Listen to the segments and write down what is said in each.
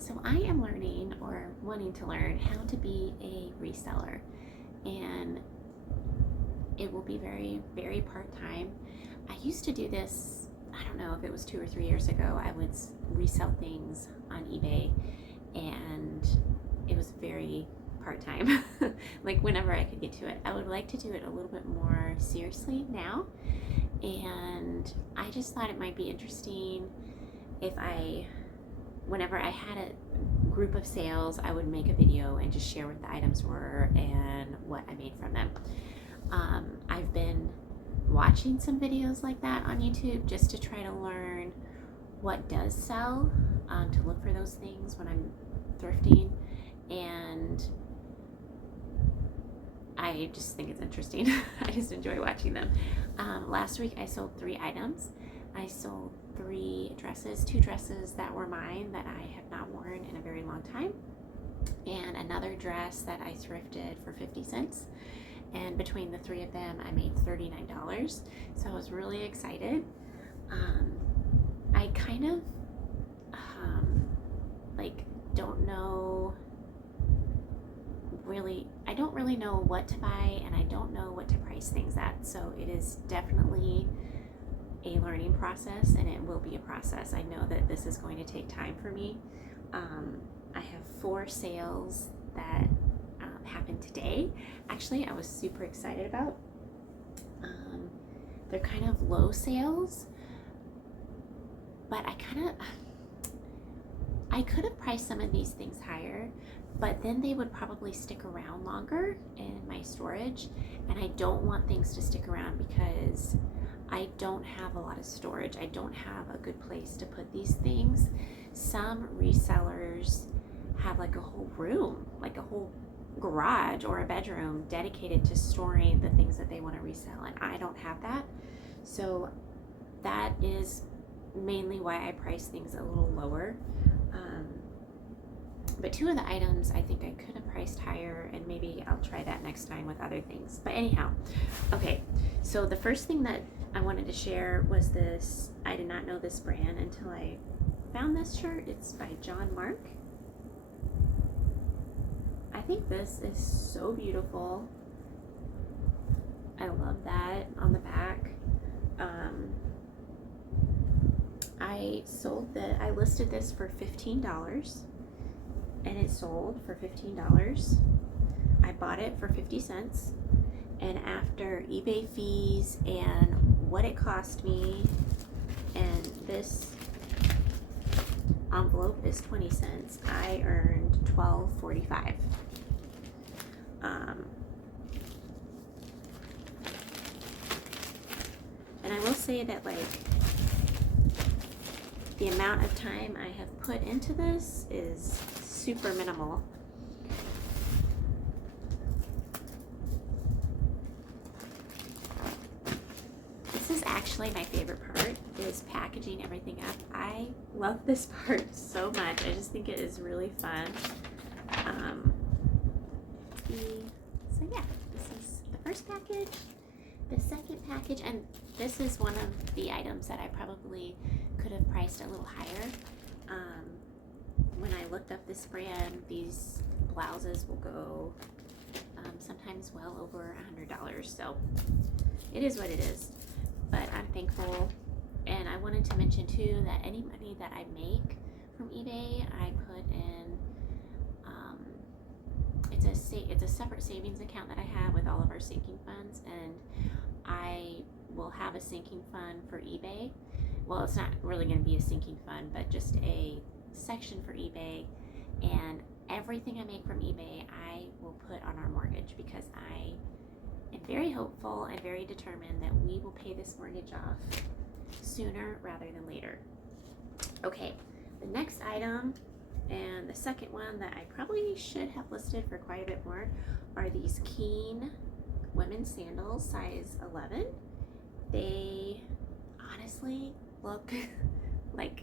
So I am learning or wanting to learn how to be a reseller, and it will be very, very part-time. I used to do this, I don't know if it was 2 or 3 years ago. I would resell things on eBay, and it was very part-time. Like whenever I could get to it. I would like to do it a little bit more seriously now, and I just thought it might be interesting if whenever I had a group of sales, I would make a video and just share what the items were and what I made from them. I've been watching some videos like that on YouTube just to try to learn what does sell, to look for those things when I'm thrifting, and I just think it's interesting. I just enjoy watching them. Last week I sold 3 items. I sold 3 dresses, 2 dresses that were mine that I have not worn in a very long time, and another dress that I thrifted for 50 cents. And between the 3 of them, I made $39. So I was really excited. I kind of don't know really, I don't really know what to buy, and I don't know what to price things at. So it is definitely a learning process, and it will be a process. I know that this is going to take time for me. I have 4 sales that happened today. Actually, I was super excited about. They're kind of low sales, but I could have priced some of these things higher, but then they would probably stick around longer in my storage, and I don't want things to stick around because I don't have a lot of storage. I don't have a good place to put these things. Some resellers have like a whole room, like a whole garage or a bedroom dedicated to storing the things that they want to resell, and I don't have that. So that is mainly why I price things a little lower. But 2 of the items I think I could have priced higher, and maybe I'll try that next time with other things. But anyhow, okay, so the first thing that I wanted to share was this. I did not know this brand until I found this shirt. It's by John Mark. I think this is so beautiful. I love that on the back. I listed this for $15, and it sold for $15. I bought it for 50 cents, and after eBay fees and what it cost me, and this envelope is 20 cents, I earned $12.45. And I will say that, like, the amount of time I have put into this is super minimal. This is actually my favorite part, is packaging everything up. I love this part so much. I just think it is really fun. So yeah, this is the first package. The second package, and this is one of the items that I probably could have priced a little higher. When I looked up this brand, these blouses will go sometimes well over $100. So it is what it is. But I'm thankful, and I wanted to mention too that any money that I make from eBay, I put in. It's a separate savings account that I have with all of our sinking funds, and I will have a sinking fund for eBay. Well, it's not really going to be a sinking fund, but just a section for eBay, and everything I make from eBay I will put on our mortgage, because I am very hopeful and very determined that we will pay this mortgage off sooner rather than later. Okay, the next item, and the second one that I probably should have listed for quite a bit more, are these Keen women's sandals, size 11. They honestly look like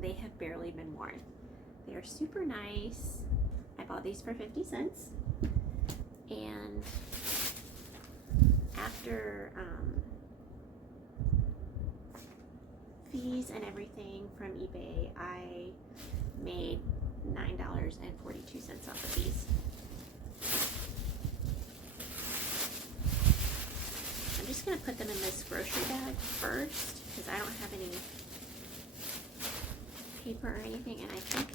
they have barely been worn. They are super nice. I bought these for 50 cents. And after fees and everything from eBay, I made $9.42 off of these. I'm just going to put them in this grocery bag first because I don't have any paper or anything, and I think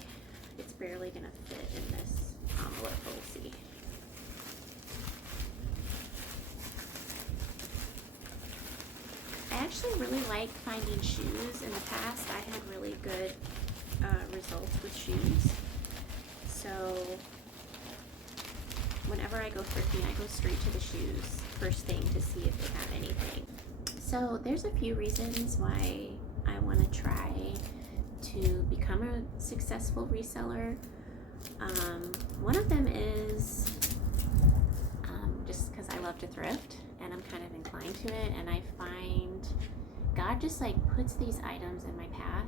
it's barely going to fit in this envelope. We'll see. I actually really like finding shoes. In the past, I had really good results with shoes. So whenever I go thrifting, I go straight to the shoes first thing to see if they have anything. So there's a few reasons why I want to try to become a successful reseller. One of them is just because I love to thrift and I'm kind of inclined to it, and I find God just like puts these items in my path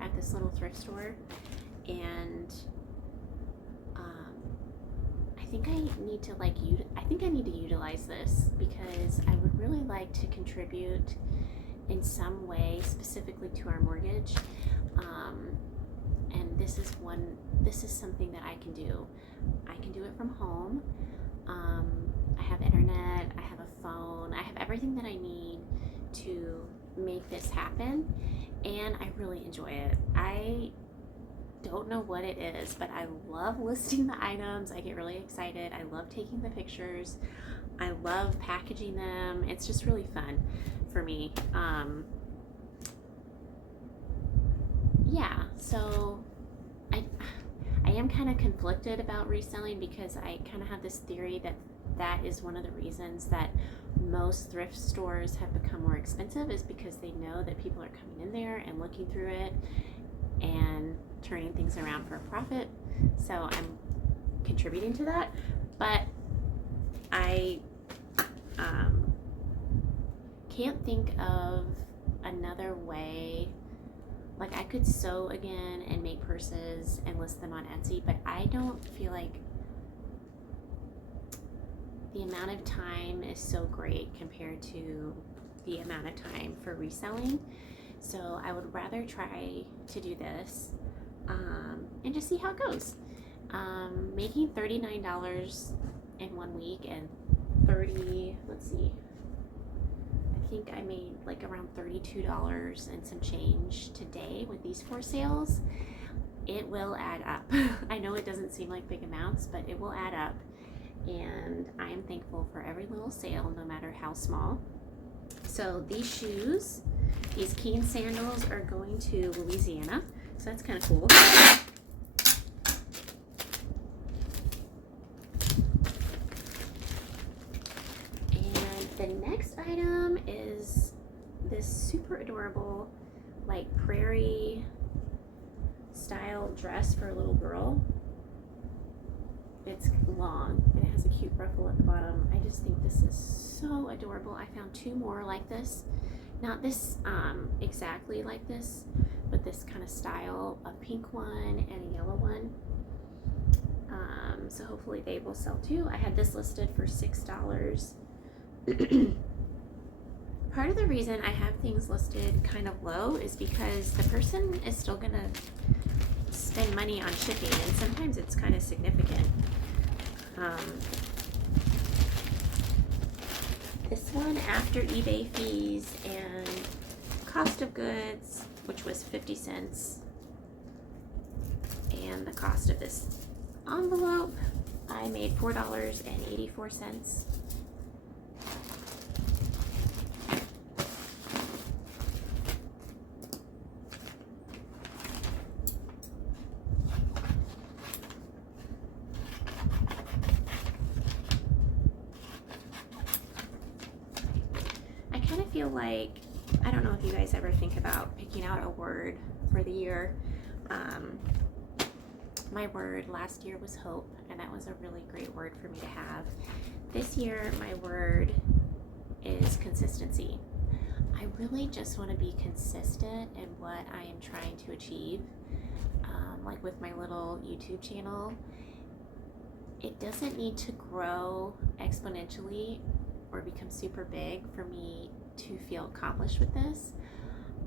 at this little thrift store, and I think I need to utilize this because I would really like to contribute in some way specifically to our mortgage. And this is something that I can do. I can do it from home. I have internet, I have a phone, I have everything that I need to make this happen, and I really enjoy it. I don't know what it is, but I love listing the items. I get really excited. I love taking the pictures. I love packaging them. It's just really fun for me. Yeah, so I am kind of conflicted about reselling because I kind of have this theory that is one of the reasons that most thrift stores have become more expensive, is because they know that people are coming in there and looking through it and turning things around for a profit. So I'm contributing to that, but I can't think of another way. Like, I could sew again and make purses and list them on Etsy, but I don't feel like the amount of time is so great compared to the amount of time for reselling. So I would rather try to do this and just see how it goes. Making $39 in 1 week and I think I made like around $32 and some change today with these 4 sales. It will add up. I know it doesn't seem like big amounts, but it will add up. And I am thankful for every little sale, no matter how small. So these shoes, these Keen sandals, are going to Louisiana. So that's kind of cool. And the next item is this super adorable, like prairie style dress for a little girl. It's long and it has a cute ruffle at the bottom. I just think this is so adorable. I found 2 more like this. Not this exactly like this, but this kind of style, a pink one and a yellow one. So hopefully they will sell too. I had this listed for $6. Part of the reason I have things listed kind of low is because the person is still gonna spend money on shipping, and sometimes it's kind of significant. This one, after eBay fees and cost of goods, which was 50 cents, and the cost of this envelope, I made $4.84. Feel like, I don't know if you guys ever think about picking out a word for the year. My word last year was hope, and that was a really great word for me to have. This year, my word is consistency. I really just want to be consistent in what I am trying to achieve. Like with my little YouTube channel, it doesn't need to grow exponentially or become super big for me to feel accomplished with this.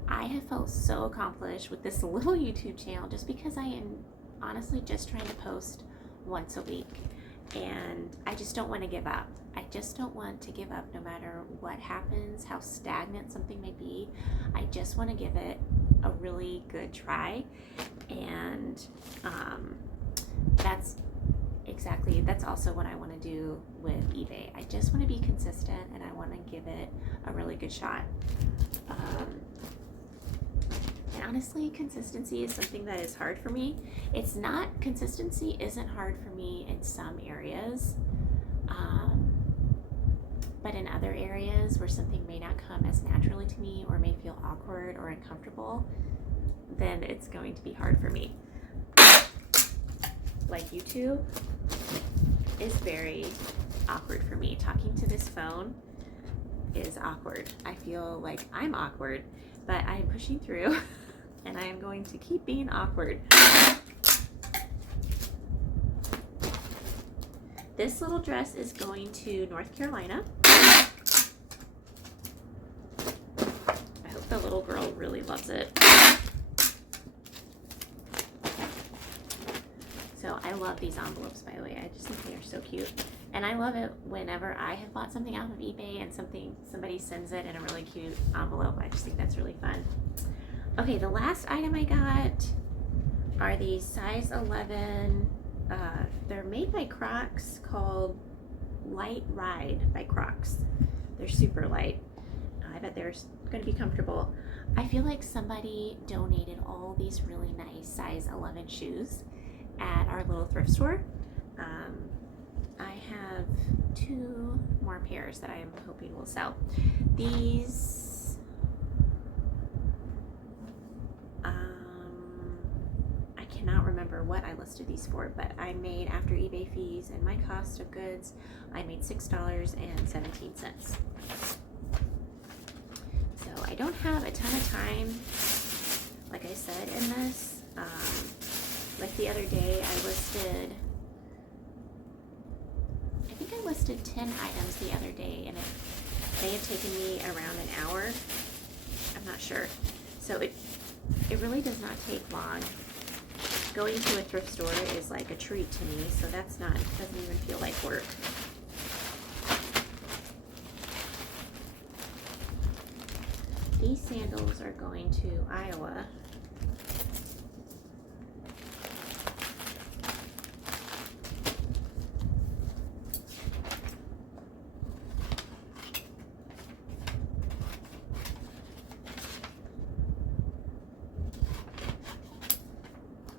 I have felt so accomplished with this little YouTube channel just because I am honestly just trying to post once a week, and I just don't want to give up. I just don't want to give up no matter what happens, how stagnant something may be. I just want to give it a really good try, and that's also what I want to do with eBay. I just want to be consistent, and I want to give it a really good shot. And honestly, consistency is something that is hard for me. Consistency isn't hard for me in some areas, but in other areas where something may not come as naturally to me or may feel awkward or uncomfortable, then it's going to be hard for me. Like YouTube is very awkward for me. Talking to this phone is awkward. I feel like I'm awkward, but I'm pushing through and I am going to keep being awkward. This little dress is going to North Carolina. I hope the little girl really loves it. So I love these envelopes, by the way. I just think they are so cute. And I love it whenever I have bought something off of eBay and somebody sends it in a really cute envelope. I just think that's really fun. Okay, the last item I got are these size 11. They're made by Crocs, called Light Ride by Crocs. They're super light. I bet they're going to be comfortable. I feel like somebody donated all these really nice size 11 shoes at our little thrift store. I have 2 more pairs that I'm hoping will sell. These I cannot remember what I listed these for, but I made, after eBay fees and my cost of goods, I made $6.17. So I don't have a ton of time, like I said, in this. Like the other day, I think I listed 10 items the other day, and it may have taken me around an hour. I'm not sure. So it really does not take long. Going to a thrift store is like a treat to me, so doesn't even feel like work. These sandals are going to Iowa.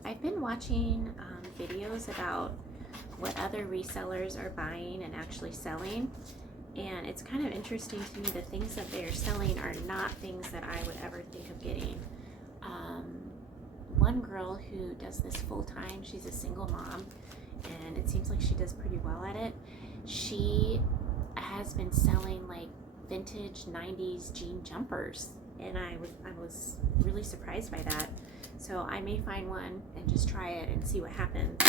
I've been watching videos about what other resellers are buying and actually selling, and it's kind of interesting to me. The things that they are selling are not things that I would ever think of getting. One girl who does this full time, she's a single mom, and it seems like she does pretty well at it. She has been selling like vintage 90s jean jumpers, and I was really surprised by that. So I may find one and just try it and see what happens.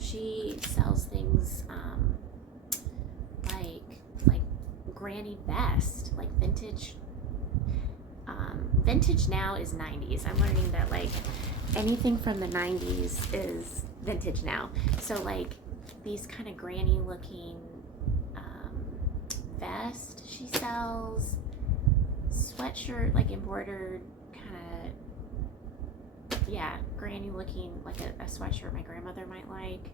She sells things like granny vest, like vintage. Vintage now is 90s. I'm learning that like anything from the 90s is vintage now. So like these kind of granny looking vest she sells, sweatshirt, like embroidered kind of, yeah, granny looking, like a sweatshirt my grandmother might like.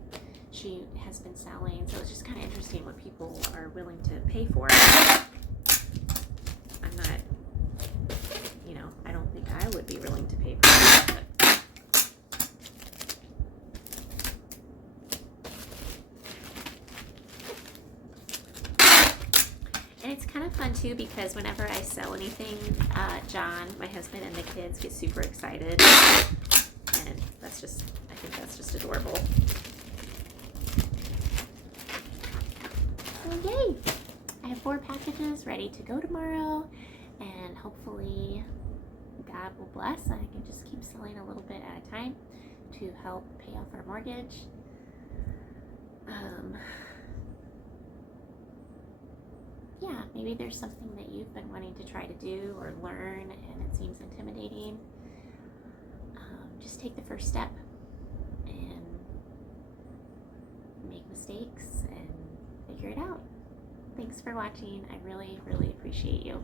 She has been selling, so it's just kind of interesting what people are willing to pay for. I'm not, I don't think I would be willing to pay for it, but and it's kind of fun too, because whenever I sell anything, John, my husband, and the kids get super excited, and I think that's just adorable. So yay! I have 4 packages ready to go tomorrow, and hopefully God will bless and I can just keep selling a little bit at a time to help pay off our mortgage. yeah, maybe there's something that you've been wanting to try to do or learn and it seems intimidating. Just take the first step and make mistakes and figure it out. Thanks for watching. I really, really appreciate you.